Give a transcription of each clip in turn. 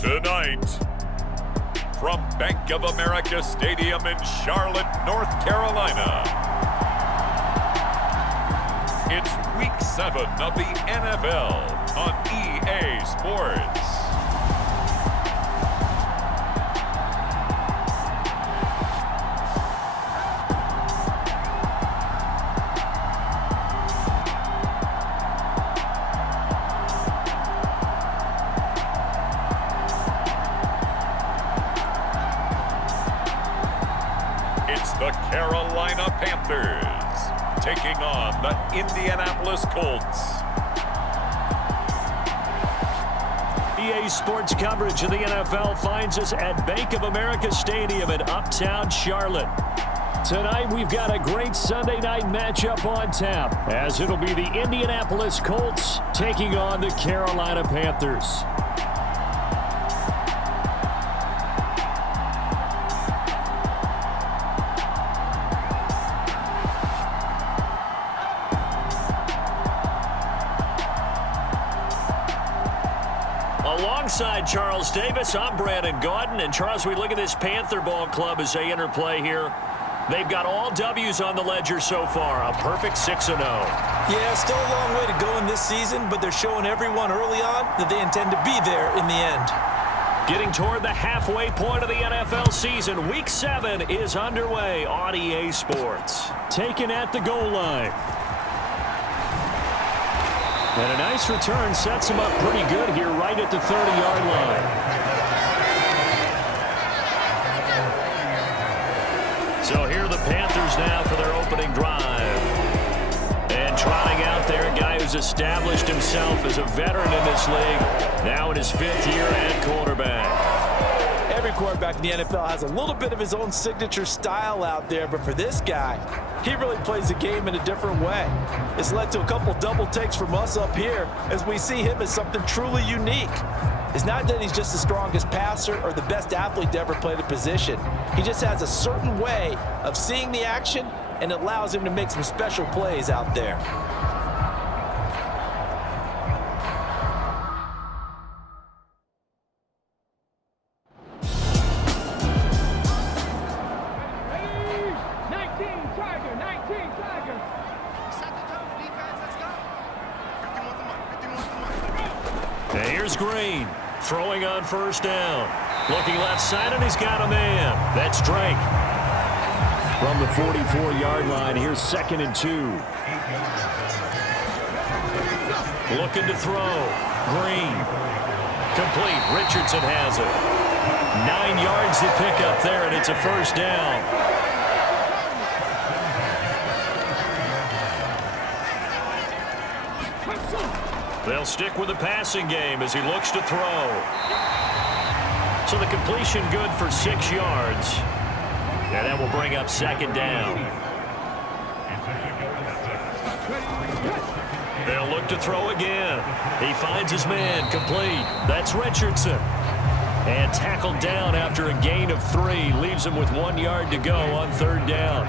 Tonight, from Bank of America Stadium in Charlotte, North Carolina, it's Week 7 of the NFL on EA Sports. It's the Carolina Panthers taking on the Indianapolis Colts. EA Sports coverage of the NFL finds us at Bank of America Stadium in Uptown Charlotte. Tonight we've got a great Sunday night matchup on tap, as it'll be the Indianapolis Colts taking on the Carolina Panthers. Alongside Charles Davis, I'm Brandon Gaudin. And Charles, we look at this Panther ball club as they enter play here. They've got all W's on the ledger so far, a perfect 6-0. Yeah, still a long way to go in this season, but they're showing everyone early on that they intend to be there in the end. Getting toward the halfway point of the NFL season, Week 7 is underway on EA Sports. Taken at the goal line. And a nice return sets him up pretty good here right at the 30-yard line. So here are the Panthers now for their opening drive. And trotting out there, a guy who's established himself as a veteran in this league, now in his 5th year at quarterback. Every quarterback in the NFL has a little bit of his own signature style out there, but for this guy, he really plays the game in a different way. It's led to a couple double takes from us up here as we see him as something truly unique. It's not that he's just the strongest passer or the best athlete to ever play the position. He just has a certain way of seeing the action, and it allows him to make some special plays out there. And here's Green, throwing on first down. Looking left side, and he's got a man. That's Drake. From the 44-yard line, here's 2nd and 2. Looking to throw. Green. Complete. Richardson has it. 9 yards to pick up there, and it's a first down. They'll stick with the passing game as he looks to throw. So the completion good for 6 yards. And that will bring up 2nd down. They'll look to throw again. He finds his man, complete. That's Richardson. And tackled down after a gain of 3. Leaves him with 1 yard to go on 3rd down.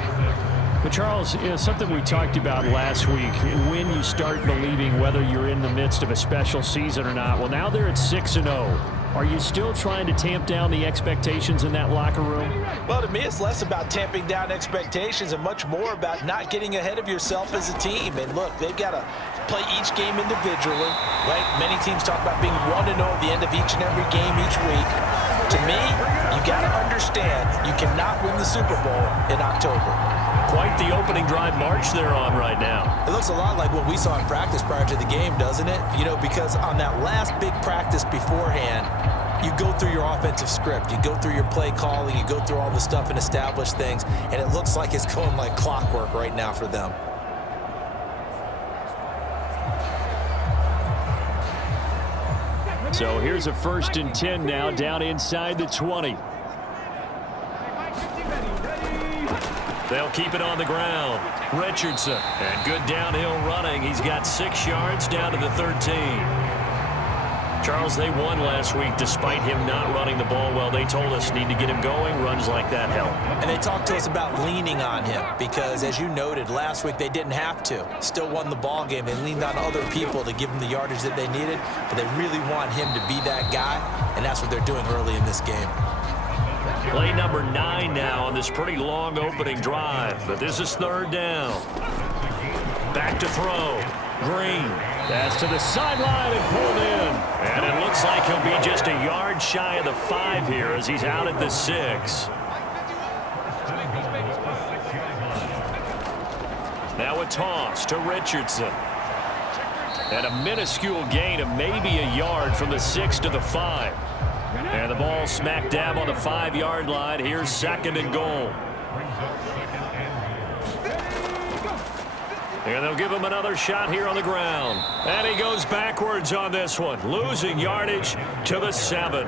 But Charles, something we talked about last week, when you start believing whether you're in the midst of a special season or not. Well, now they're at 6-0. Are you still trying to tamp down the expectations in that locker room? Well, to me, it's less about tamping down expectations and much more about not getting ahead of yourself as a team. And look, they've got to play each game individually, right? Many teams talk about being 1-0 at the end of each and every game each week. To me, you got to understand you cannot win the Super Bowl in October. Quite the opening drive march they're on right now. It looks a lot like what we saw in practice prior to the game, doesn't it? You know, because on that last big practice beforehand, you go through your offensive script, you go through your play calling, you go through all the stuff and establish things, and it looks like it's going like clockwork right now for them. So here's a 1st and 10 now, down inside the 20. They'll keep it on the ground. Richardson, and good downhill running. He's got 6 yards down to the 13. Charles, they won last week despite him not running the ball well. They told us need to get him going. Runs like that help. And they talked to us about leaning on him because, as you noted, last week they didn't have to. Still won the ball game. They leaned on other people to give them the yardage that they needed, but they really want him to be that guy, and that's what they're doing early in this game. Play number 9 now on this pretty long opening drive, but this is third down. Back to throw. Green. That's to the sideline and pulled in. And it looks like he'll be just a yard shy of the 5 here as he's out at the 6. Now a toss to Richardson. And a minuscule gain of maybe a yard from the 6 to the 5. And the ball smack dab on the 5-yard line. Here's second and goal. And they'll give him another shot here on the ground. And he goes backwards on this one, losing yardage to the 7.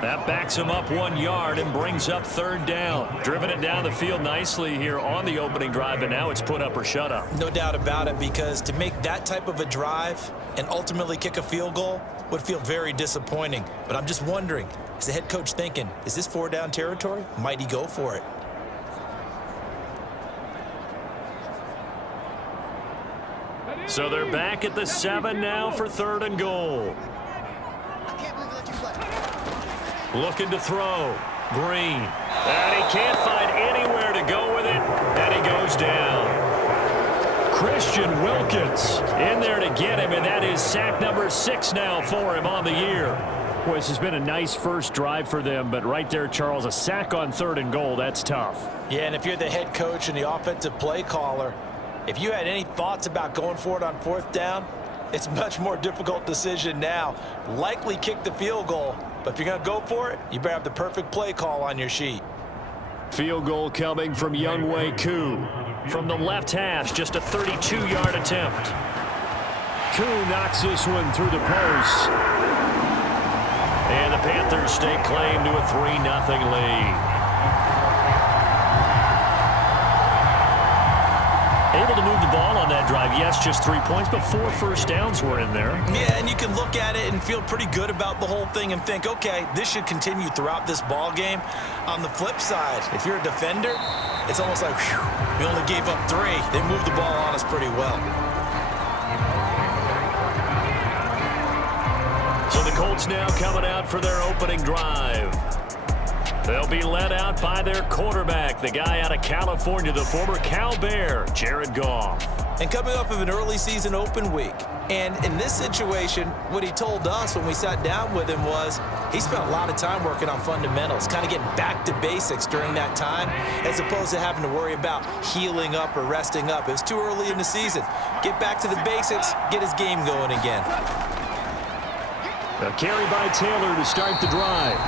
That backs him up 1 yard and brings up third down. Driven it down the field nicely here on the opening drive, but now it's put up or shut up. No doubt about it, because to make that type of a drive and ultimately kick a field goal would feel very disappointing. But I'm just wondering, is the head coach thinking, is this 4-down territory? Might he go for it? So they're back at the 7 now for third and goal. Looking to throw. Green. And he can't find anywhere to go with it. And he goes down. Christian Wilkins in there to get him, and that is sack number 6 now for him on the year. Well, this has been a nice first drive for them, but right there, Charles, a sack on third and goal, that's tough. Yeah, and if you're the head coach and the offensive play caller, if you had any thoughts about going for it on 4th down, it's a much more difficult decision now. Likely kick the field goal, but if you're going to go for it, you better have the perfect play call on your sheet. Field goal coming from Younghoe Koo. From the left hash, just a 32-yard attempt. Koo knocks this one through the post. And the Panthers stake claim to a 3-0 lead. Able to move the ball on that drive. Yes, just 3 points, but 4 first downs were in there. Yeah, and you can look at it and feel pretty good about the whole thing and think, okay, this should continue throughout this ball game. On the flip side, if you're a defender, it's almost like, whew, we only gave up 3. They moved the ball on us pretty well. So the Colts now coming out for their opening drive. They'll be led out by their quarterback, the guy out of California, the former Cal Bear, Jared Goff. And coming off of an early season open week. And in this situation, what he told us when we sat down with him was he spent a lot of time working on fundamentals, kind of getting back to basics during that time, as opposed to having to worry about healing up or resting up. It was too early in the season. Get back to the basics, get his game going again. A carry by Taylor to start the drive.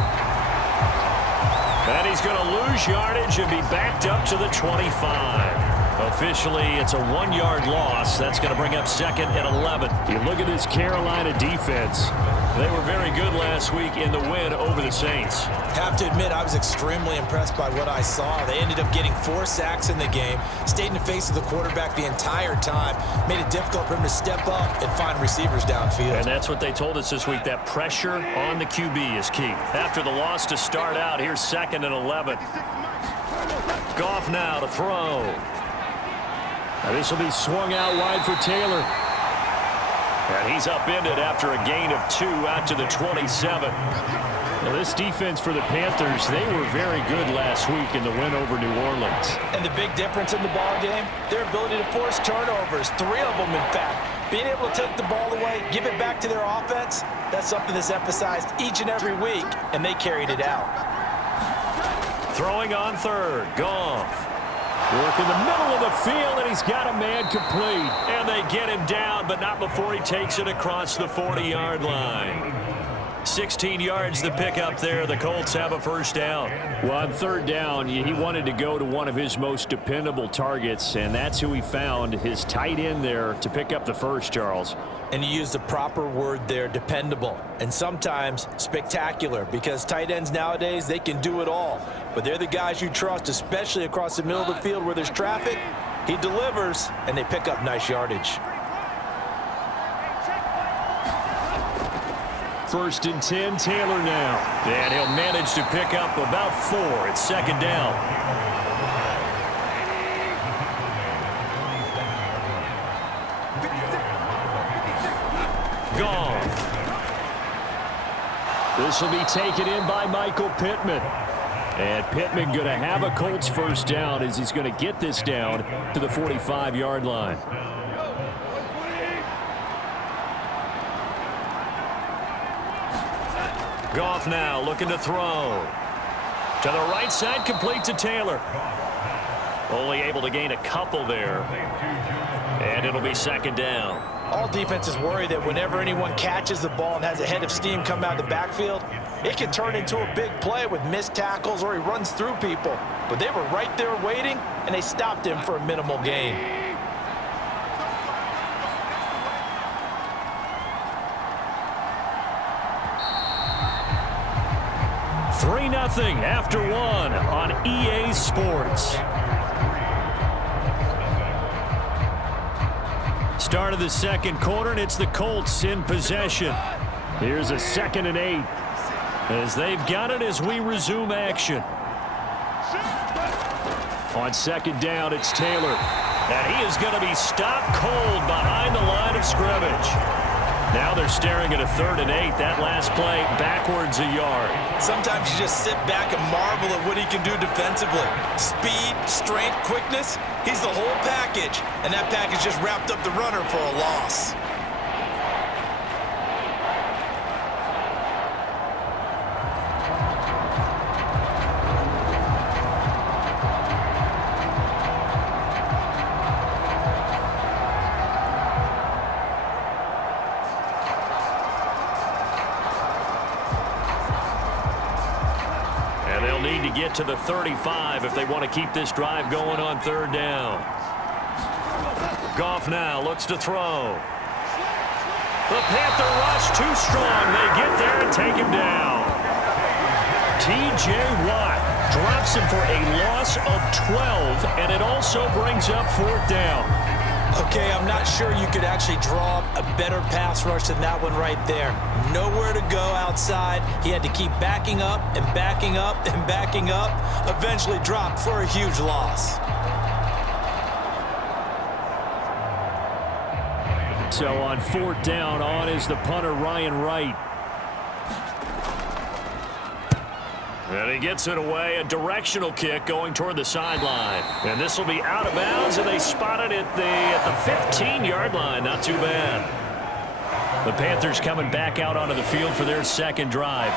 And he's going to lose yardage and be backed up to the 25. Officially, it's a 1-yard loss. That's going to bring up second and 11. You look at this Carolina defense. They were very good last week in the win over the Saints. Have to admit, I was extremely impressed by what I saw. They ended up getting 4 sacks in the game, stayed in the face of the quarterback the entire time, made it difficult for him to step up and find receivers downfield. And that's what they told us this week, that pressure on the QB is key. After the loss to start out, here's second and 11. Goff now to throw. Now this will be swung out wide for Taylor. And he's upended after a gain of 2 out to the 27. Now this defense for the Panthers, they were very good last week in the win over New Orleans. And the big difference in the ball game, their ability to force turnovers, 3 of them in fact. Being able to take the ball away, give it back to their offense, that's something that's emphasized each and every week, and they carried it out. Throwing on third, Goff. Work in the middle of the field, and he's got a man complete. And they get him down, but not before he takes it across the 40-yard line. 16 yards to pick up there. The Colts have a first down. Well, on third down, he wanted to go to one of his most dependable targets, and that's who he found, his tight end there, to pick up the first, Charles. And you used the proper word there, dependable, and sometimes spectacular, because tight ends nowadays, they can do it all. But they're the guys you trust, especially across the middle of the field where there's traffic. He delivers, and they pick up nice yardage. first and 10. Taylor now. And he'll manage to pick up about 4. It's second down. Goff. This will be taken in by Michael Pittman. And Pittman going to have a Colts first down as he's going to get this down to the 45-yard line. Goff now looking to throw. To the right side, complete to Taylor. Only able to gain a couple there. And it'll be second down. All defenses worry that whenever anyone catches the ball and has a head of steam come out of the backfield, it can turn into a big play with missed tackles or he runs through people. But they were right there waiting, and they stopped him for a minimal gain. Three 3-0 after one on EA Sports. Start of the second quarter, and it's the Colts in possession. Here's a 2nd and 8 as they've got it as we resume action. On second down, it's Taylor. And he is going to be stopped cold behind the line of scrimmage. Now they're staring at a 3rd and 8. That last play backwards a yard. Sometimes you just sit back and marvel at what he can do defensively. Speed, strength, quickness. He's the whole package. And that package just wrapped up the runner for a loss. Get to the 35 if they want to keep this drive going on 3rd down. Goff now looks to throw. The Panther rush too strong. They get there and take him down. T.J. Watt drops him for a loss of 12, and it also brings up 4th down. Okay, I'm not sure you could actually draw a better pass rush than that one right there. Nowhere to go outside. He had to keep backing up and backing up and backing up. Eventually dropped for a huge loss. So on 4th down, on is the punter, Ryan Wright. And he gets it away, a directional kick going toward the sideline. And this will be out of bounds, and they spot it at the 15-yard line. Not too bad. The Panthers coming back out onto the field for their 2nd drive.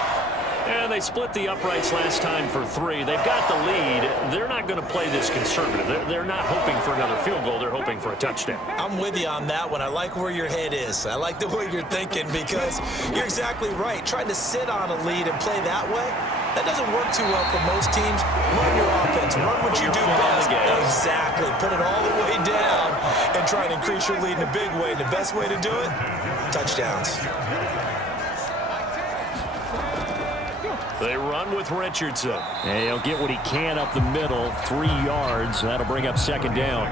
And they split the uprights last time for 3. They've got the lead. They're not going to play this conservative. They're not hoping for another field goal. They're hoping for a touchdown. I'm with you on that one. I like where your head is. I like the way you're thinking because you're exactly right. Trying to sit on a lead and play that way, that doesn't work too well for most teams. Run your offense. Run what you do best. Exactly. Put it all the way down and try and increase your lead in a big way. The best way to do it, touchdowns. They run with Richardson. And he'll get what he can up the middle, 3 yards. That'll bring up 2nd down.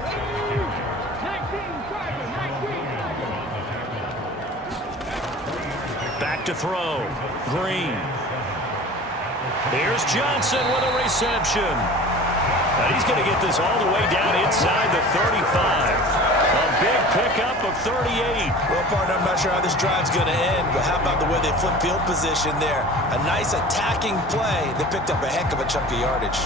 Back to throw. Green. Here's Johnson with a reception. And he's going to get this all the way down inside the 35. A big pickup of 38. Well, partner, I'm not sure how this drive's going to end, but how about the way they flip field position there? A nice attacking play that picked up a heck of a chunk of yardage.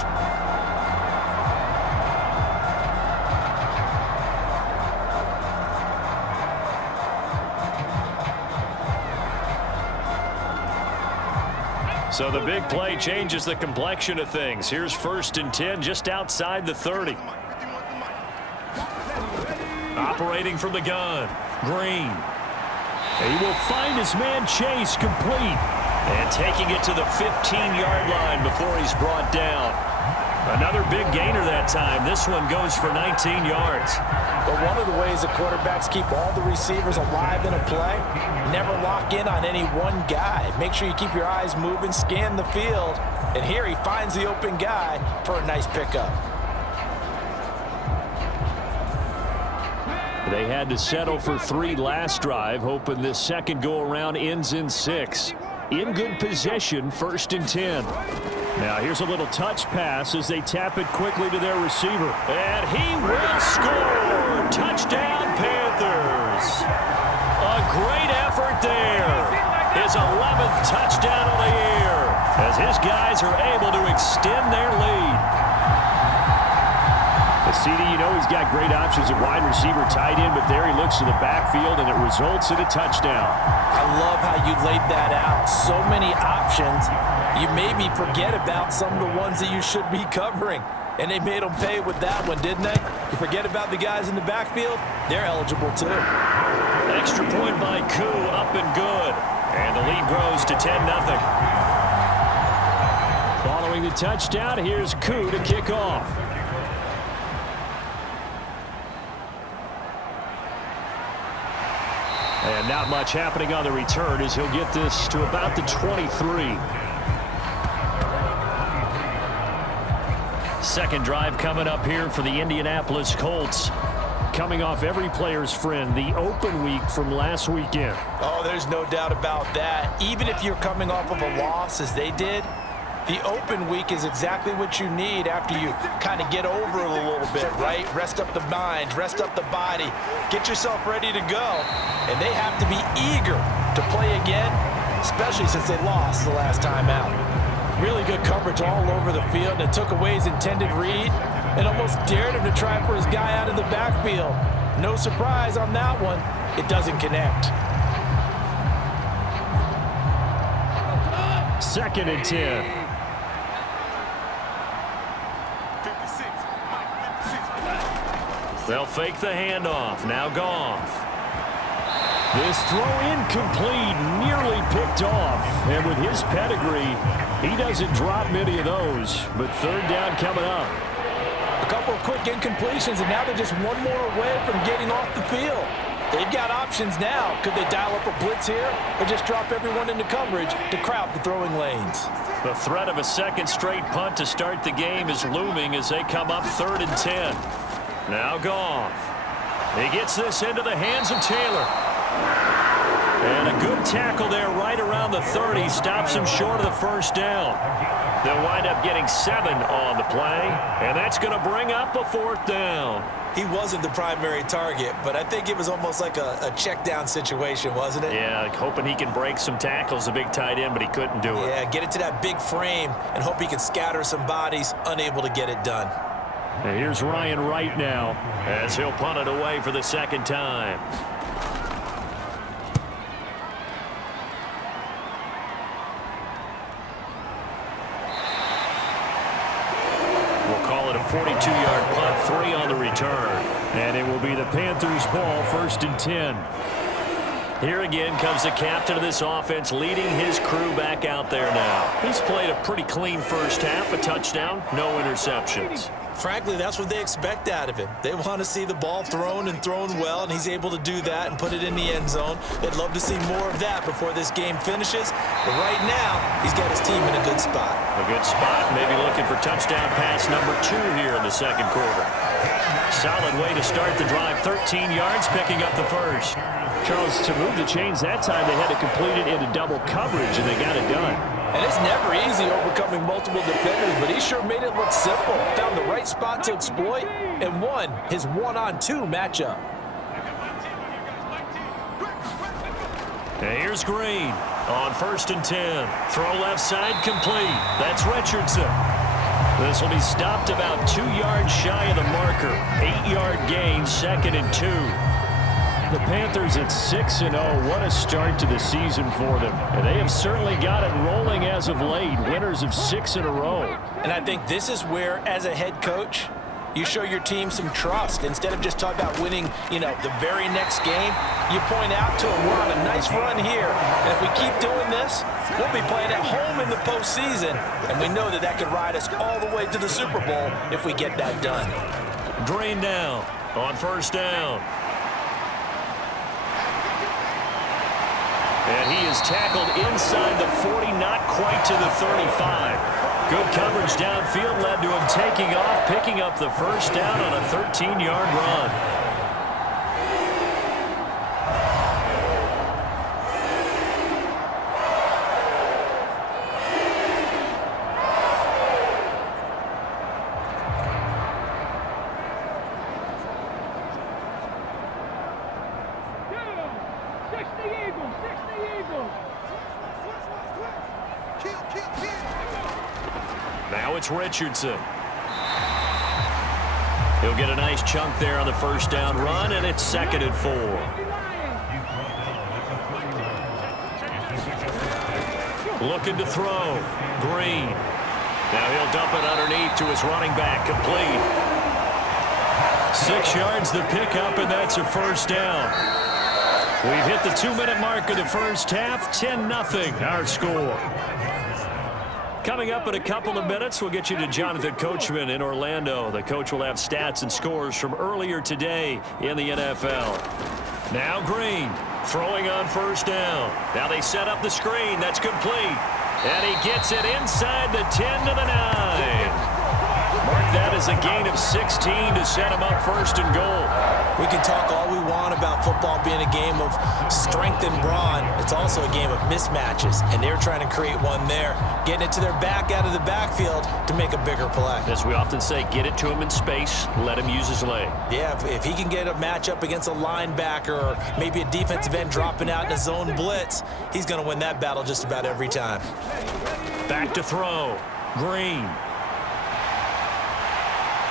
So the big play changes the complexion of things. Here's 1st and 10 just outside the 30. Operating from the gun, Green. He will find his man Chase complete. And taking it to the 15-yard line before he's brought down. Another big gainer that time. This one goes for 19 yards. But one of the ways the quarterbacks keep all the receivers alive in a play, never lock in on any one guy. Make sure you keep your eyes moving, scan the field. And here he finds the open guy for a nice pickup. They had to settle for 3 last drive, hoping this second go-around ends in 6. in good possession, 1st and 10. Now here's a little touch pass as they tap it quickly to their receiver. And he will score! Touchdown, Panthers! A great effort there. His 11th touchdown of the year as his guys are able to extend their lead. CD, you know he's got great options at wide receiver, tight end, but there he looks to the backfield, and it results in a touchdown. I love how you laid that out. So many options. You maybe forget about some of the ones that you should be covering. And they made them pay with that one, didn't they? You forget about the guys in the backfield, they're eligible too. Extra point by Koo, up and good. And the lead grows to 10-0. Following the touchdown, here's Koo to kick off. And not much happening on the return as he'll get this to about the 23. Second drive coming up here for the Indianapolis Colts. Coming off every player's friend, the open week from last weekend. Oh, there's no doubt about that. Even if you're coming off of a loss as they did, the open week is exactly what you need after you kind of get over it a little bit, right? Rest up the mind, rest up the body, get yourself ready to go. And they have to be eager to play again, especially since they lost the last time out. Really good coverage all over the field, and took away his intended read and almost dared him to try for his guy out of the backfield. No surprise on that one. It doesn't connect. 2nd and 10. They'll fake the handoff. Now Goff. This throw incomplete, nearly picked off. And with his pedigree, he doesn't drop many of those. But 3rd down coming up. A couple of quick incompletions, and now they're just one more away from getting off the field. They've got options now. Could they dial up a blitz here or just drop everyone into coverage to crowd the throwing lanes? The threat of a second straight punt to start the game is looming as they come up 3rd and 10. Now Goff. He gets this into the hands of Taylor. And a good tackle there right around the 30. Stops him short of the 1st down. They'll wind up getting 7 on the play. And that's going to bring up a 4th down. He wasn't the primary target, but I think it was almost like a check down situation, wasn't it? Yeah, hoping he can break some tackles, a big tight end, but he couldn't do it. Yeah, get it to that big frame and hope he can scatter some bodies, unable to get it done. And here's Ryan Wright now as he'll punt it away for the 2nd time. We'll call it a 42-yard punt, 3 on the return. And it will be the Panthers' ball, 1st and 10. Here again comes the captain of this offense leading his crew back out there now. He's played a pretty clean 1st half, a touchdown, no interceptions. Frankly, that's what they expect out of him. They want to see the ball thrown and thrown well, and he's able to do that and put it in the end zone. They'd love to see more of that before this game finishes. But right now, he's got his team in a good spot. A good spot, maybe looking for touchdown pass number 2 here in the 2nd quarter. Solid way to start the drive, 13 yards, picking up the 1st. Charles, to move the chains that time, they had to complete it into double coverage, and they got it done. And it's never easy overcoming multiple defenders, but he sure made it look simple. Found the right spot to exploit and won his 1-on-2 matchup. And here's Green on 1st and 10. Throw left side complete. That's Richardson. This will be stopped about 2 yards shy of the marker. 8-yard gain, 2nd and 2. The Panthers at 6-0. What a start to the season for them. And they have certainly got it rolling as of late. Winners of 6 in a row. And I think this is where, as a head coach, you show your team some trust. Instead of just talking about winning, the very next game, you point out to them, we're on a nice run here. And if we keep doing this, we'll be playing at home in the postseason. And we know that could ride us all the way to the Super Bowl if we get that done. Green down on 1st down. And he is tackled inside the 40, not quite to the 35. Good coverage downfield led to him taking off, picking up the 1st down on a 13-yard run. Now it's Richardson. He'll get a nice chunk there on the first down run, and it's 2nd and 4. Looking to throw. Green. Now he'll dump it underneath to his running back. Complete. 6 yards the pickup, and that's a first down. We've hit the 2-minute mark of the first half. 10-0 our score. Coming up in a couple of minutes, we'll get you to Jonathan Coachman in Orlando. The coach will have stats and scores from earlier today in the NFL. Now Green throwing on first down. Now they set up the screen. That's complete. And he gets it inside the 10 to the 9. Mark that as a gain of 16 to set him up 1st and goal. We can talk all we want about football being a game of strength and brawn. It's also a game of mismatches, and they're trying to create one there, getting it to their back out of the backfield to make a bigger play. As we often say, get it to him in space, let him use his leg. Yeah, if he can get a matchup against a linebacker or maybe a defensive end dropping out in a zone blitz, he's going to win that battle just about every time. Back to throw. Green.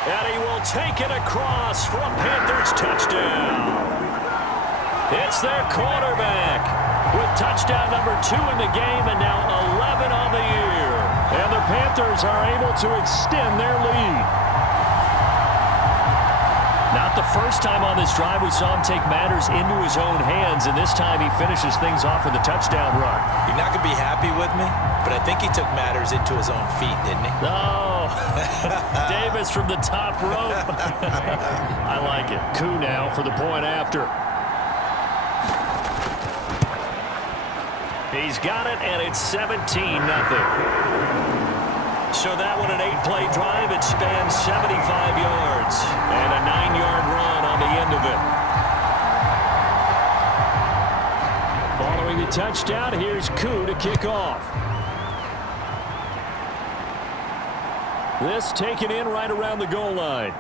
And he will take it across for a Panthers touchdown. It's their quarterback with touchdown number 2 in the game and now 11 on the year. And the Panthers are able to extend their lead. Not the first time on this drive we saw him take matters into his own hands, and this time he finishes things off with a touchdown run. You're not going to be happy with me, but I think he took matters into his own feet, didn't he? No. Davis from the top rope. I like it. Koo now for the point after. He's got it, and it's 17-0. So that one an 8-play drive. It spans 75 yards and a 9-yard run on the end of it. Following the touchdown, here's Koo to kick off. This taken in right around the goal line.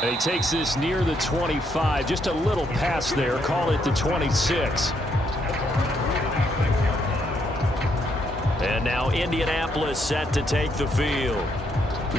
And he takes this near the 25. Just a little pass there. Call it the 26. And now Indianapolis set to take the field.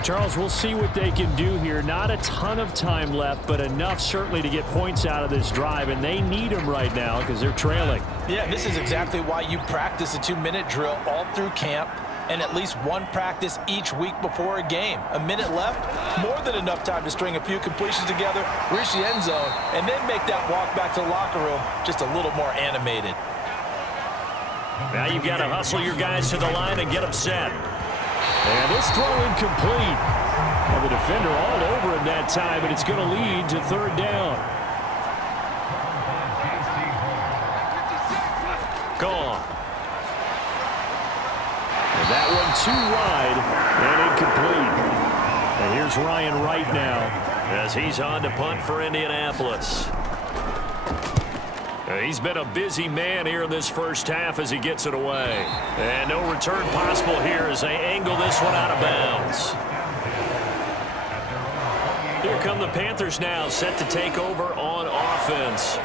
Charles, we'll see what they can do here. Not a ton of time left, but enough certainly to get points out of this drive, and they need them right now because they're trailing. Yeah, this is exactly why you practice a 2-minute drill all through camp and at least one practice each week before a game. A minute left, more than enough time to string a few completions together, reach the end zone, and then make that walk back to the locker room just a little more animated. Now you've got to hustle your guys to the line and get them set. And this throw incomplete. And the defender all over him that time, and it's going to lead to 3rd down. Gone. And that one too wide and incomplete. And here's Ryan Wright now as he's on to punt for Indianapolis. He's been a busy man here in this first half as he gets it away. And no return possible here as they angle this one out of bounds. Here come the Panthers now, set to take over on offense.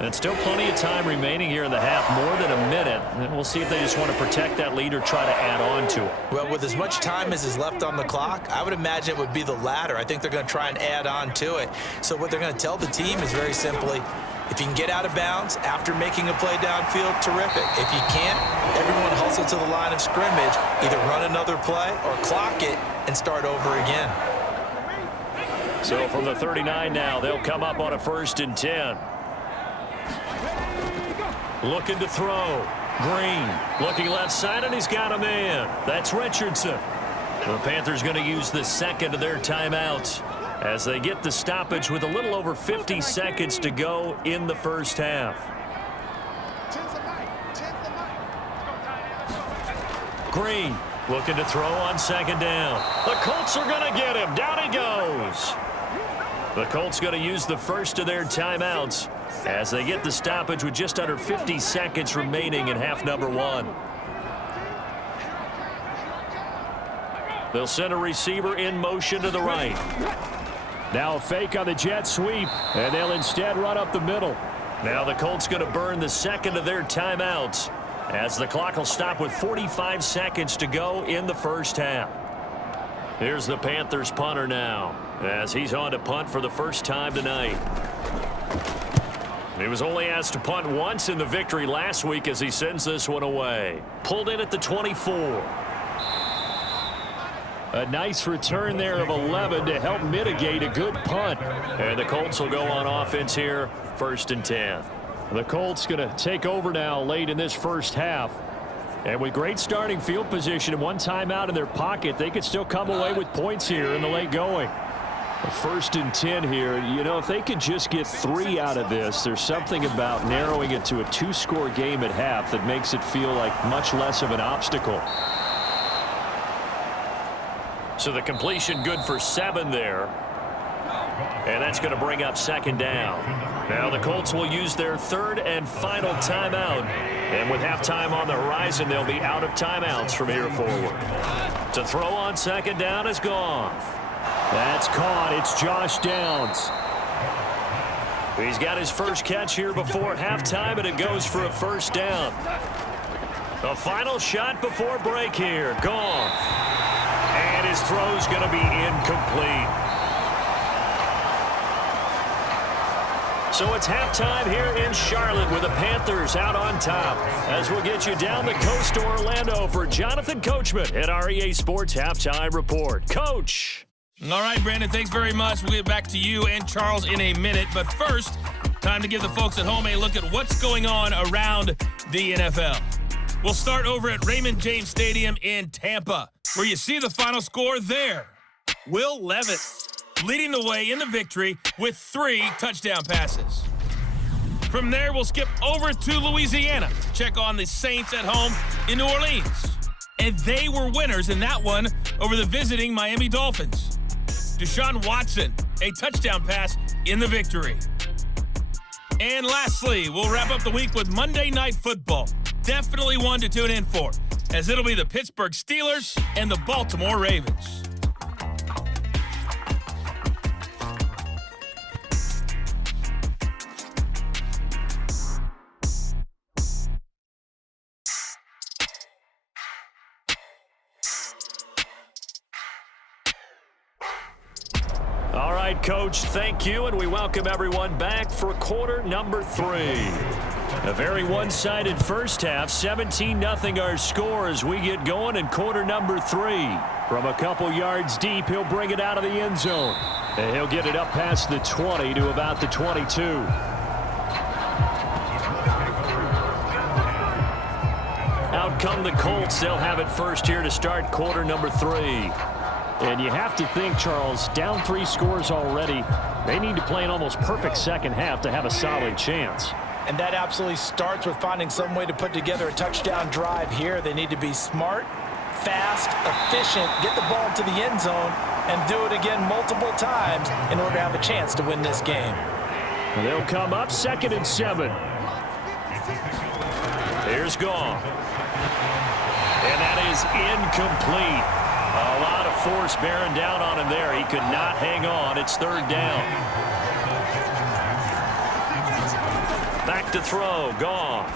And still plenty of time remaining here in the half, more than a minute. And we'll see if they just want to protect that lead or try to add on to it. Well, with as much time as is left on the clock, I would imagine it would be the latter. I think they're going to try and add on to it. So what they're going to tell the team is very simply, if you can get out of bounds after making a play downfield, terrific. If you can't, everyone hustle to the line of scrimmage, either run another play or clock it and start over again. So from the 39 now, they'll come up on a 1st and 10. Looking to throw. Green looking left side, and he's got a man. That's Richardson. The Panthers going to use the second of their timeouts as they get the stoppage with a little over 50 seconds to go in the first half. Green looking to throw on 2nd down. The Colts are going to get him. Down he goes. The Colts going to use the first of their timeouts as they get the stoppage with just under 50 seconds remaining in half number 1. They'll send a receiver in motion to the right. Now a fake on the jet sweep, and they'll instead run up the middle. Now the Colts going to burn the second of their timeouts as the clock will stop with 45 seconds to go in the first half. Here's the Panthers punter now, as he's on to punt for the first time tonight. He was only asked to punt once in the victory last week as he sends this one away. Pulled in at the 24. A nice return there of 11 to help mitigate a good punt. And the Colts will go on offense here, 1st and 10. The Colts going to take over now late in this first half. And with great starting field position and one timeout in their pocket, they could still come away with points here in the late going. 1st and 10 here. You know, if they could just get 3 out of this, there's something about narrowing it to a 2-score game at half that makes it feel like much less of an obstacle. So the completion good for 7 there. And that's going to bring up 2nd down. Now the Colts will use their 3rd and final timeout. And with halftime on the horizon, they'll be out of timeouts from here forward. To throw on 2nd down is gone. That's caught. It's Josh Downs. He's got his first catch here before halftime, and it goes for a 1st down. A final shot before break here. Gone. And his throw's going to be incomplete. So it's halftime here in Charlotte with the Panthers out on top. As we'll get you down the coast to Orlando for Jonathan Coachman at our EA Sports Halftime Report. Coach. All right, Brandon, thanks very much. We'll get back to you and Charles in a minute. But first, time to give the folks at home a look at what's going on around the NFL. We'll start over at Raymond James Stadium in Tampa, where you see the final score there. Will Levis leading the way in the victory with 3 touchdown passes. From there, we'll skip over to Louisiana to check on the Saints at home in New Orleans. And they were winners in that one over the visiting Miami Dolphins. Deshaun Watson, a touchdown pass in the victory. And lastly, we'll wrap up the week with Monday Night Football. Definitely one to tune in for, as it'll be the Pittsburgh Steelers and the Baltimore Ravens. All right, Coach, thank you, and we welcome everyone back for quarter number 3. A very one-sided first half, 17-0 our score as we get going in quarter number 3. From a couple yards deep, he'll bring it out of the end zone. And he'll get it up past the 20 to about the 22. Out come the Colts. They'll have it first here to start quarter number 3. And you have to think, Charles, down 3 scores already. They need to play an almost perfect second half to have a solid chance. And that absolutely starts with finding some way to put together a touchdown drive here. They need to be smart, fast, efficient, get the ball to the end zone, and do it again multiple times in order to have a chance to win this game. And they'll come up 2nd and 7. Here's Goff. And that is incomplete. A lot of force bearing down on him there. He could not hang on. It's 3rd down. Back to throw. Goff.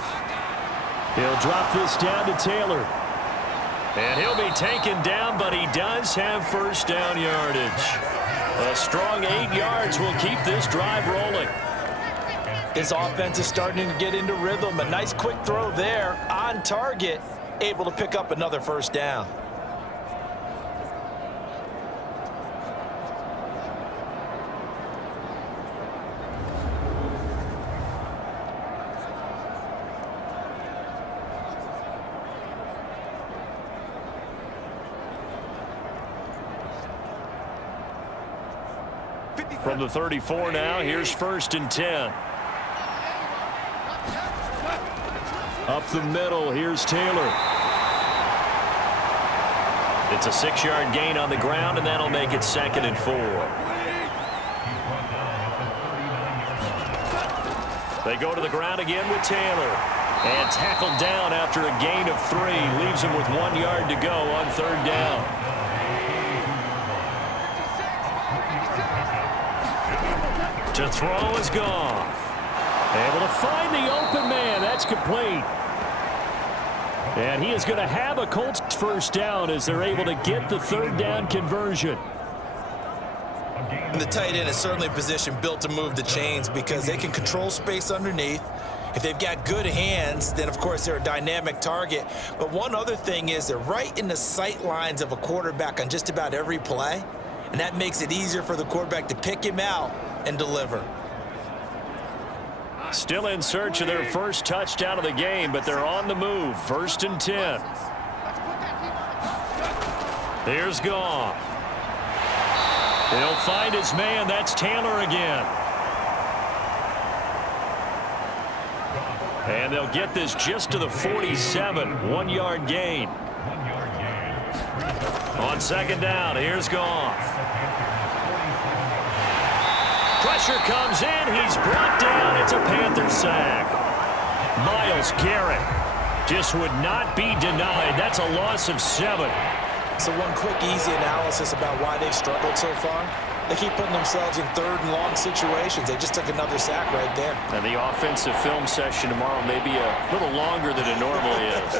He'll drop this down to Taylor. And he'll be taken down, but he does have 1st down yardage. A strong 8 yards will keep this drive rolling. His offense is starting to get into rhythm. A nice quick throw there on target, able to pick up another 1st down. From the 34 now, here's 1st and 10. Up the middle, here's Taylor. It's a 6-yard gain on the ground, and that'll make it 2nd and 4. They go to the ground again with Taylor. And tackled down after a gain of 3. Leaves him with 1 yard to go on 3rd down. To throw is Goff. Able to find the open man. That's complete. And he is going to have a Colts first down as they're able to get the third down conversion. And the tight end is certainly a position built to move the chains because they can control space underneath. If they've got good hands, then of course they're a dynamic target. But one other thing is they're right in the sight lines of a quarterback on just about every play. And that makes it easier for the quarterback to pick him out and deliver. Still in search of their first touchdown of the game, but they're on the move. 1st and 10. Here's Goff. He'll find his man. That's Taylor again. And they'll get this just to the 47. 1-yard gain. On 2nd down, here's Goff. Pressure comes in. He's brought down. It's a Panthers sack. Myles Garrett just would not be denied. That's a loss of 7. So one quick, easy analysis about why they've struggled so far. They keep putting themselves in 3rd and long situations. They just took another sack right there. And the offensive film session tomorrow may be a little longer than it normally is.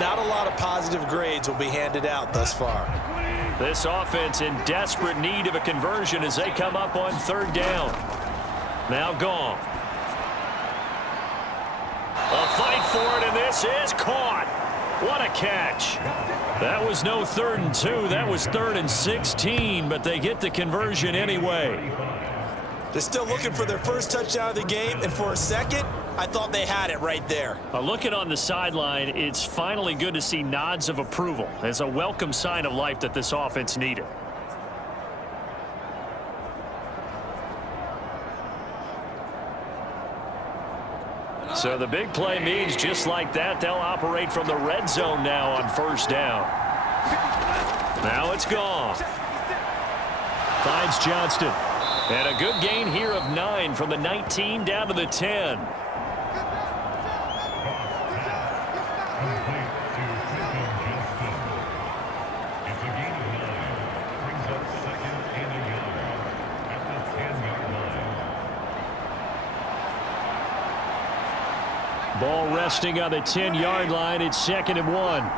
Not a lot of positive grades will be handed out thus far. This offense in desperate need of a conversion as they come up on 3rd down. Now Goff. A fight for it, and this is caught. What a catch. That was no 3rd and 2. That was 3rd and 16, but they get the conversion anyway. They're still looking for their first touchdown of the game, and for a second, I thought they had it right there. Looking on the sideline, it's finally good to see nods of approval as a welcome sign of life that this offense needed. So the big play means just like that, they'll operate from the red zone now on 1st down. Now it's Goff. Finds Johnston. And a good gain here of 9 from the 19 down to the 10. Ball resting on the 10-yard line. It's 2nd and 1.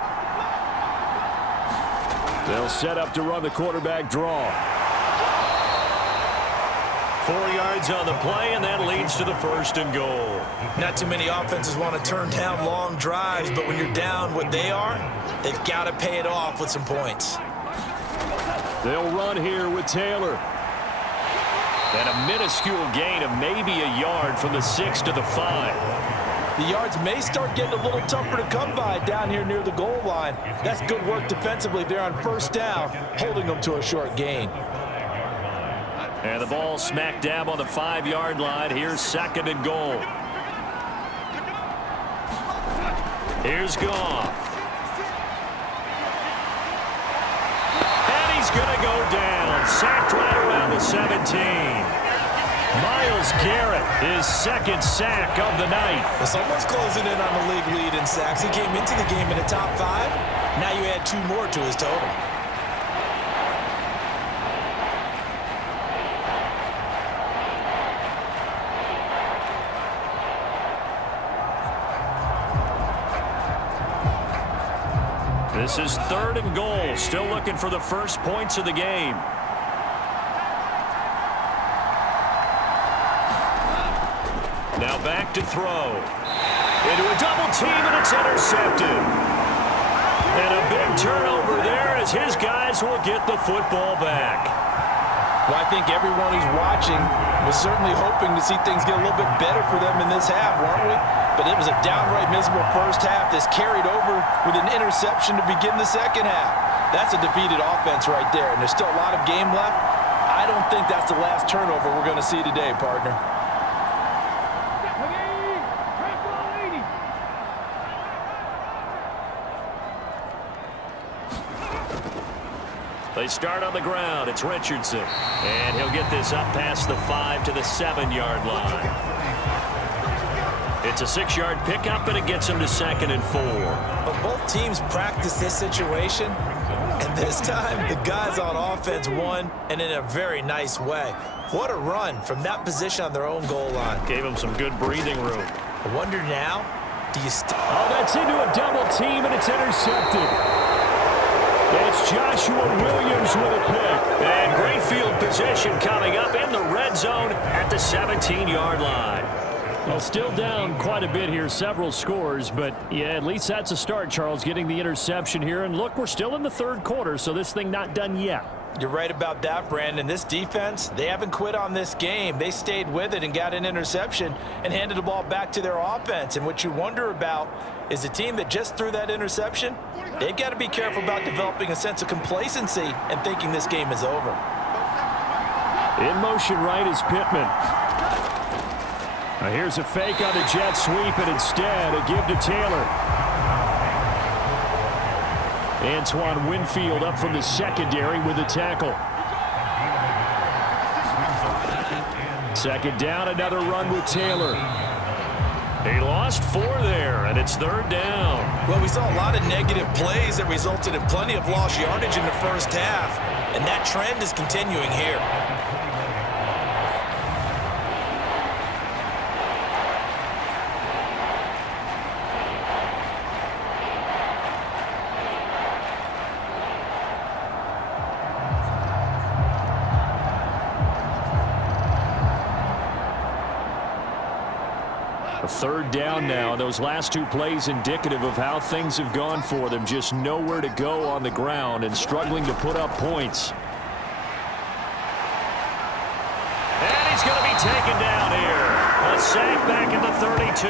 They'll set up to run the quarterback draw. 4 yards on the play, and that leads to the 1st and goal. Not too many offenses want to turn down long drives, but when you're down what they are, they've got to pay it off with some points. They'll run here with Taylor. And a minuscule gain of maybe a yard from the 6 to the 5. The yards may start getting a little tougher to come by down here near the goal line. That's good work defensively there on 1st down, holding them to a short gain. And the ball smack dab on the 5-yard line. Here's 2nd and goal. Here's Goff. And he's going to go down. Sacked right around the 17. Myles Garrett, his 2nd sack of the night. Well, someone's closing in on the league lead in sacks. He came into the game in the top 5. Now you add 2 more to his total. This is 3rd and goal. Still looking for the first points of the game. Now back to throw. Into a double team, and it's intercepted. And a big turnover there as his guys will get the football back. Well, I think everyone who's watching was certainly hoping to see things get a little bit better for them in this half, weren't we? But it was a downright miserable first half. This carried over with an interception to begin the second half. That's a defeated offense right there, and there's still a lot of game left. I don't think that's the last turnover we're going to see today, partner. They start on the ground. It's Richardson. And he'll get this up past the 5 to the 7-yard line. It's a 6-yard pickup, and it gets him to 2nd and 4. But both teams practice this situation, and this time the guys on offense won, and in a very nice way. What a run from that position on their own goal line. Gave him some good breathing room. I wonder now, Oh, that's into a double team, and it's intercepted. It's Joshua Williams with a pick. And great field position coming up in the red zone at the 17-yard line. Well, still down quite a bit here, several scores, but yeah, at least that's a start, Charles, getting the interception here. And look, we're still in the third quarter, so this thing not done yet. You're right about that, Brandon. This defense, they haven't quit on this game. They stayed with it and got an interception and handed the ball back to their offense. And what you wonder about is the team that just threw that interception, they've got to be careful about developing a sense of complacency and thinking this game is over. In motion right is Pittman. Now here's a fake on the jet sweep, and instead a give to Taylor. Antoine Winfield up from the secondary with a tackle. Second down, another run with Taylor. He lost 4 there, and it's third down. Well, we saw a lot of negative plays that resulted in plenty of lost yardage in the first half, and that trend is continuing here. Third down now. Those last 2 plays indicative of how things have gone for them. Just nowhere to go on the ground and struggling to put up points. And he's going to be taken down here. A sack back at the 32.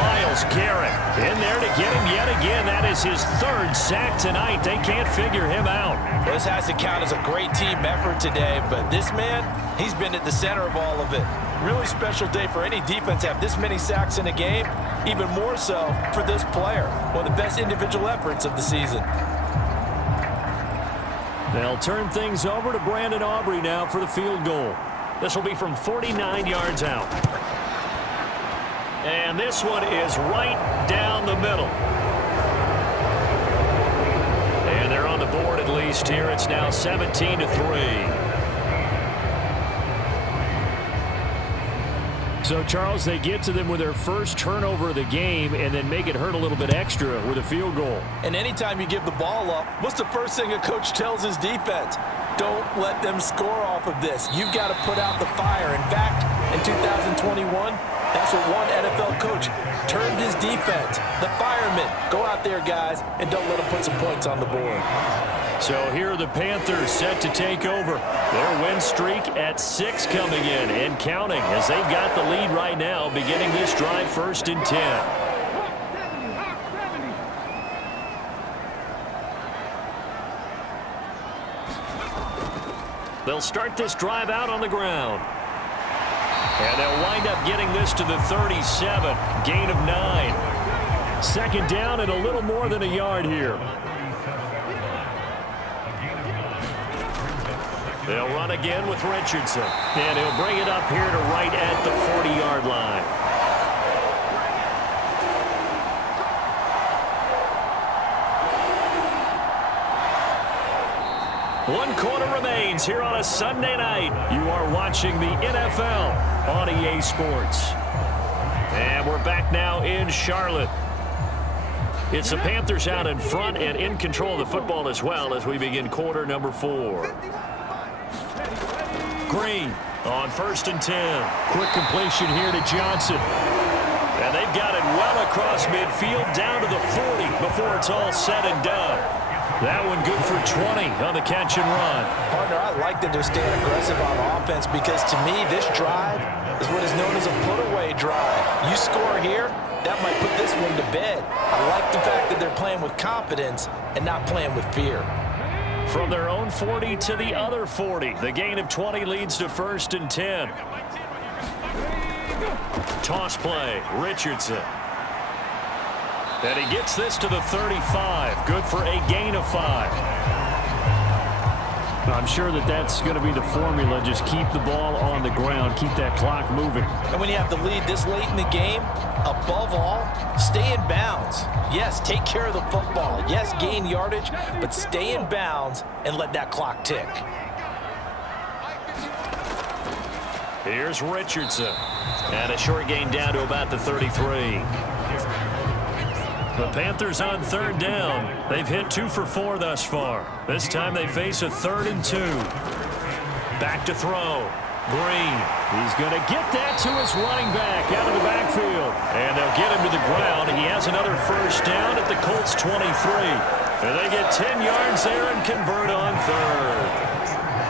Myles Garrett in there to get him yet again. That is his 3rd sack tonight. They can't figure him out. Well, this has to count as a great team effort today, but this man, he's been at the center of all of it. Really special day for any defense to have this many sacks in a game, even more so for this player. One of the best individual efforts of the season. They'll turn things over to Brandon Aubrey now for the field goal. This will be from 49 yards out. And this one is right down the middle. And they're on the board at least here. It's now 17-3. So, Charles, they get to them with their first turnover of the game and then make it hurt a little bit extra with a field goal. And anytime you give the ball up, what's the first thing a coach tells his defense? Don't let them score off of this. You've got to put out the fire. In fact, in 2021, that's what one NFL coach termed his defense. The firemen. Go out there, guys, and don't let them put some points on the board. So here are the Panthers set to take over. Their win streak at 6 coming in and counting as they've got the lead right now, beginning this drive 1st and 10. They'll start this drive out on the ground. And they'll wind up getting this to the 37, gain of 9. Second down and a little more than a yard here. They'll run again with Richardson. And he'll bring it up here to right at the 40-yard line. One quarter remains here on a Sunday night. You are watching the NFL on EA Sports. And we're back now in Charlotte. It's the Panthers out in front and in control of the football as well as we begin quarter number 4. Green on 1st and 10. Quick completion here to Johnson. And they've got it well across midfield down to the 40 before it's all said and done. That one good for 20 on the catch and run. Partner, I like that they're staying aggressive on offense because to me this drive is what is known as a put-away drive. You score here, that might put this one to bed. I like the fact that they're playing with confidence and not playing with fear. From their own 40 to the other 40. The gain of 20 leads to 1st and 10. Toss play, Richardson. And he gets this to the 35. Good for a gain of 5. I'm sure that that's going to be the formula. Just keep the ball on the ground. Keep that clock moving. And when you have the lead this late in the game, above all, stay in bounds. Yes, take care of the football. Yes, gain yardage, but stay in bounds and let that clock tick. Here's Richardson. And a short gain down to about the 33. The Panthers on third down. They've hit 2 for 4 thus far. This time they face a 3rd and 2. Back to throw. Green. He's going to get that to his running back out of the backfield. And they'll get him to the ground. He has another first down at the Colts 23. And they get 10 yards there and convert on third.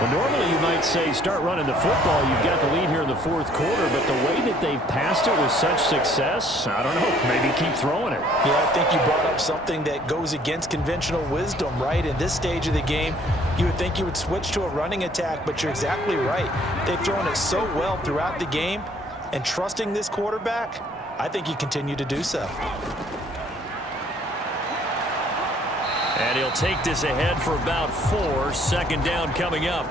Well, normally you might say start running the football. You've got the lead here in the 4th quarter, but the way that they've passed it with such success, I don't know, maybe keep throwing it. Yeah, I think you brought up something that goes against conventional wisdom, right? In this stage of the game, you would think you would switch to a running attack, but you're exactly right. They've thrown it so well throughout the game, and trusting this quarterback, I think you continue to do so. And he'll take this ahead for about 4. Second down coming up.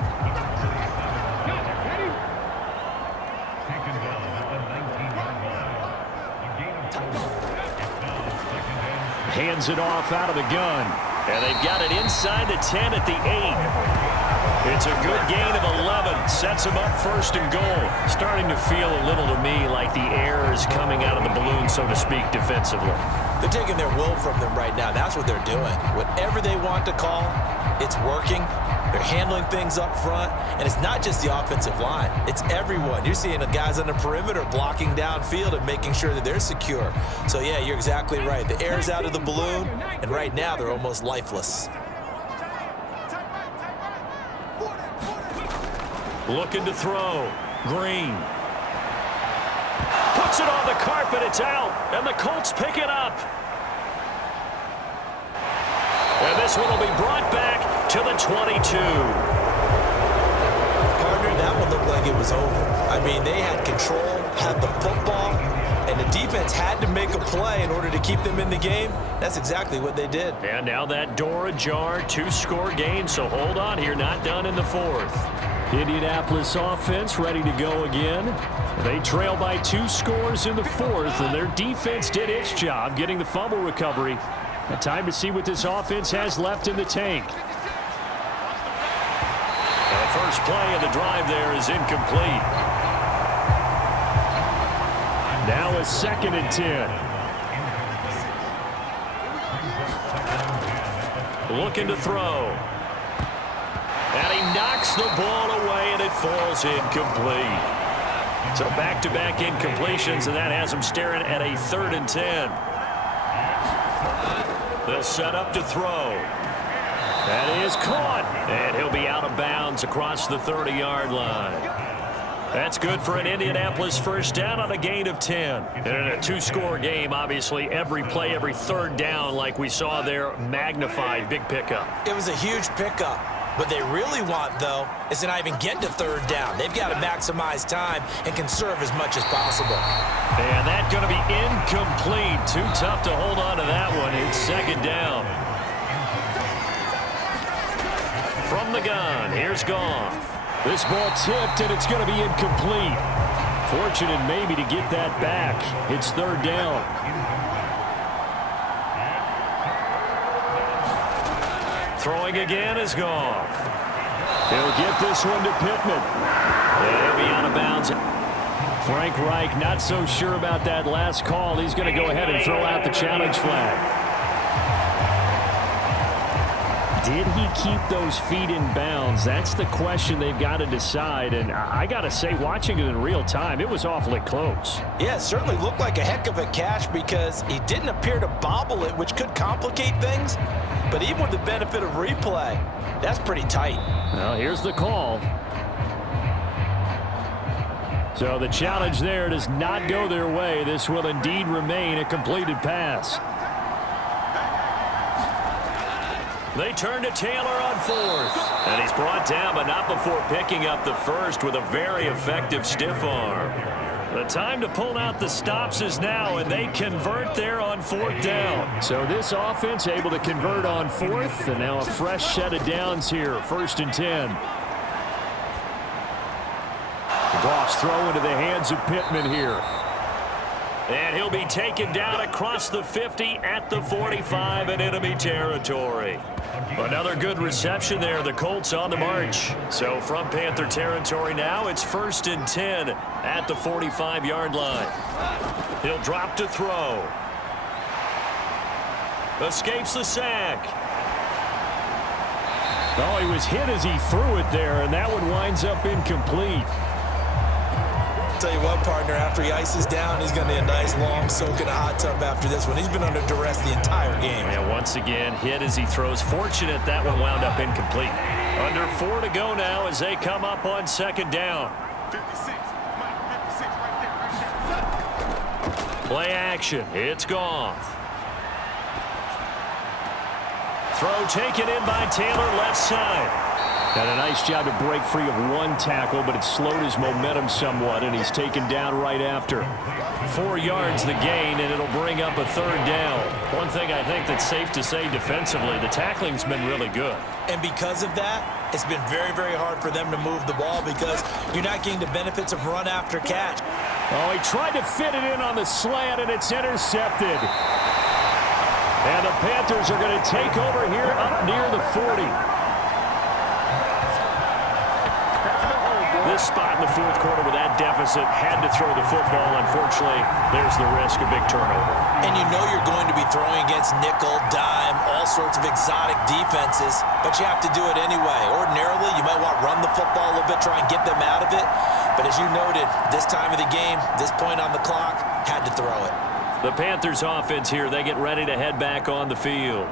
Hands it off out of the gun. And they've got it inside the 10 at the 8. It's a good gain of 11. Sets them up 1st and goal. Starting to feel a little to me like the air is coming out of the balloon, so to speak, defensively. They're taking their will from them right now. That's what they're doing. Whatever they want to call, it's working. They're handling things up front. And it's not just the offensive line. It's everyone. You're seeing the guys on the perimeter blocking downfield and making sure that they're secure. So, yeah, you're exactly right. The air's out of the balloon, and right now they're almost lifeless. Looking to throw. Green. Puts it on the carpet. It's out. And the Colts pick it up. And this one will be brought back to the 22. Partner, that one looked like it was over. I mean, they had control, had the football, and the defense had to make a play in order to keep them in the game. That's exactly what they did. And now that door ajar, 2-score game, so hold on here, not done in the 4th. Indianapolis offense ready to go again. They trail by 2 scores in the 4th, and their defense did its job getting the fumble recovery. A time to see what this offense has left in the tank. And the first play of the drive there is incomplete. Now a 2nd and 10. Looking to throw. And he knocks the ball away, and it falls incomplete. So back-to-back incompletions, and that has him staring at a 3rd and 10. They'll set up to throw. That is caught, and he'll be out of bounds across the 30-yard line. That's good for an Indianapolis first down on a gain of 10. And in a 2-score game, obviously, every play, every 3rd down, like we saw there, magnified, big pickup. It was a huge pickup. What they really want, though, is to not even get to 3rd down. They've got to maximize time and conserve as much as possible. And that's going to be incomplete. Too tough to hold on to that one. It's 2nd down. From the gun, here's Goff. This ball tipped, and it's going to be incomplete. Fortunate maybe to get that back. It's 3rd down. Throwing again is Goff. He'll get this one to Pittman. And he'll be out of bounds. Frank Reich not so sure about that last call. He's going to go ahead and throw out the challenge flag. Did he keep those feet in bounds? That's the question they've got to decide. And I got to say, watching it in real time, it was awfully close. Yeah, it certainly looked like a heck of a catch because he didn't appear to bobble it, which could complicate things. But even with the benefit of replay, that's pretty tight. Well, here's the call. So the challenge there does not go their way. This will indeed remain a completed pass. They turn to Taylor on 4th. And he's brought down, but not before picking up the first with a very effective stiff arm. The time to pull out the stops is now, and they convert there on 4th down. So this offense able to convert on 4th, and now a fresh set of downs here, 1st and 10. Goff's throw into the hands of Pittman here. And he'll be taken down across the 50 at the 45 in enemy territory. Another good reception there. The Colts on the march. So from Panther territory now, it's 1st and 10 at the 45-yard line. He'll drop to throw. Escapes the sack. Oh, he was hit as he threw it there, and that one winds up incomplete. Tell you what, partner, after he ices down, he's going to need a nice long soak in a hot tub after this one. He's been under duress the entire game. And once again, hit as he throws. Fortunate that one wound up incomplete. Under 4 to go now as they come up on 2nd down. 56. Play action. It's Goff. Throw taken in by Taylor, left side. Got a nice job to break free of one tackle, but it slowed his momentum somewhat, and he's taken down right after. 4 yards the gain, and it'll bring up a 3rd down. One thing I think that's safe to say defensively, the tackling's been really good. And because of that, it's been very, very hard for them to move the ball because you're not getting the benefits of run after catch. Oh, he tried to fit it in on the slant, and it's intercepted. And the Panthers are going to take over here up near the 40. This spot in the 4th quarter with that deficit, had to throw the football. Unfortunately, there's the risk of big turnover. And you know you're going to be throwing against nickel, dime, all sorts of exotic defenses, but you have to do it anyway. Ordinarily, you might want to run the football a little bit, try and get them out of it. But as you noted, this time of the game, this point on the clock, had to throw it. The Panthers offense here, they get ready to head back on the field.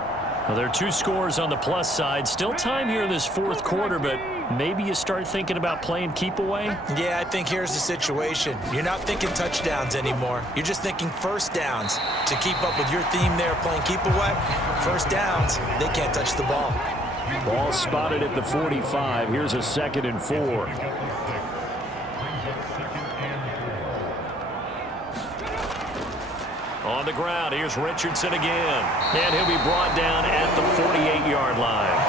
Well, there are 2 scores on the plus side. Still time here in this 4th quarter, but maybe you start thinking about playing keep away? Yeah, I think here's the situation. You're not thinking touchdowns anymore. You're just thinking first downs. To keep up with your theme there, playing keep away, first downs, they can't touch the ball. Ball spotted at the 45. Here's a 2nd and 4. On the ground, here's Richardson again. And he'll be brought down at the 48-yard line.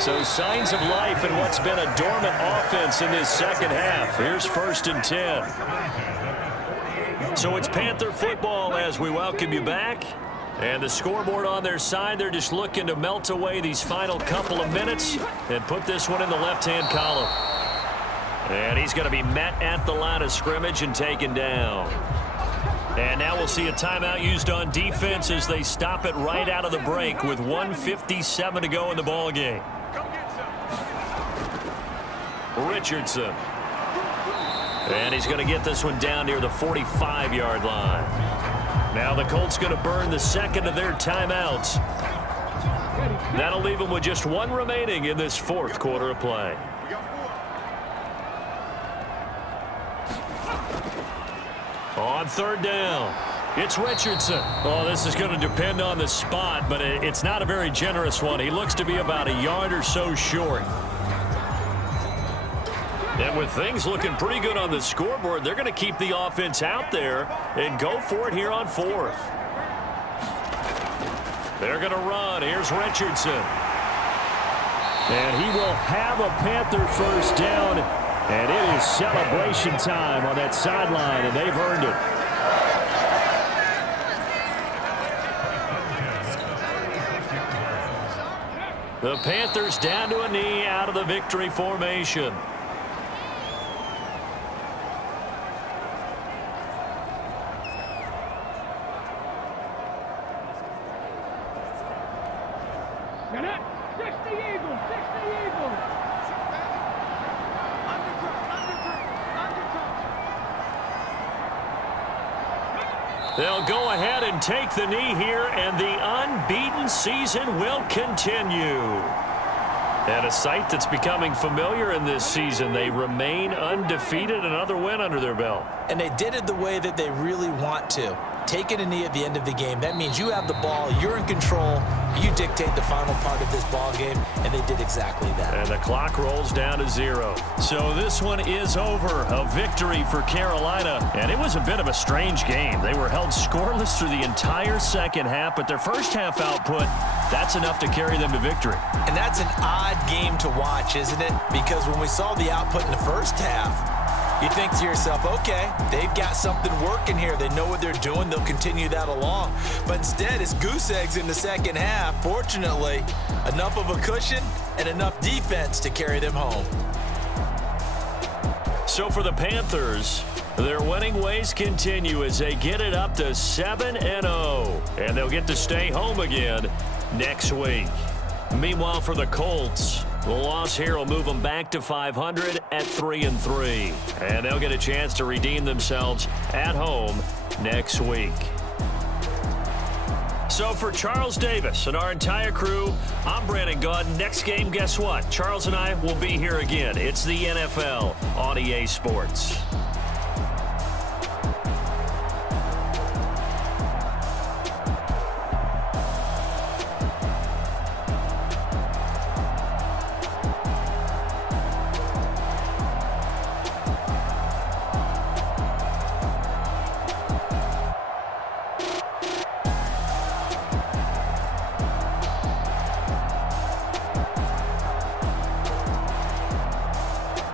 So signs of life in what's been a dormant offense in this 2nd half. Here's 1st and 10. So it's Panther football as we welcome you back. And the scoreboard on their side, they're just looking to melt away these final couple of minutes and put this one in the left-hand column. And he's going to be met at the line of scrimmage and taken down. And now we'll see a timeout used on defense as they stop it right out of the break with 1:57 to go in the ball game. Richardson. And he's going to get this one down near the 45-yard line. Now the Colts going to burn the 2nd of their timeouts. That'll leave them with just 1 remaining in this 4th quarter of play. On 3rd down, it's Richardson. Oh, this is going to depend on the spot, but it's not a very generous one. He looks to be about a yard or so short. And with things looking pretty good on the scoreboard, they're going to keep the offense out there and go for it here on 4th. They're going to run. Here's Richardson. And he will have a Panther first down. And it is celebration time on that sideline, and they've earned it. The Panthers down to a knee out of the victory formation. They'll go ahead and take the knee here, and the unbeaten season will continue. And a sight that's becoming familiar in this season. They remain undefeated, another win under their belt. And they did it the way that they really want to. Taking a knee at the end of the game. That means you have the ball, you're in control, you dictate the final part of this ball game, and they did exactly that. And the clock rolls down to 0. So this one is over. A victory for Carolina. And it was a bit of a strange game. They were held scoreless through the entire 2nd half, but their first half output, that's enough to carry them to victory. And that's an odd game to watch, isn't it? Because when we saw the output in the first half, You think to yourself, okay, they've got something working here. They know what they're doing. They'll continue that along. But instead, it's goose eggs in the second half. Fortunately, enough of a cushion and enough defense to carry them home. So for the Panthers, their winning ways continue as they get it up to 7-0. And they'll get to stay home again next week. Meanwhile, for the Colts, the loss here will move them back to 500 at 3-3. And they'll get a chance to redeem themselves at home next week. So for Charles Davis and our entire crew, I'm Brandon Gaudin. Next game, guess what? Charles and I will be here again. It's the NFL on EA Sports.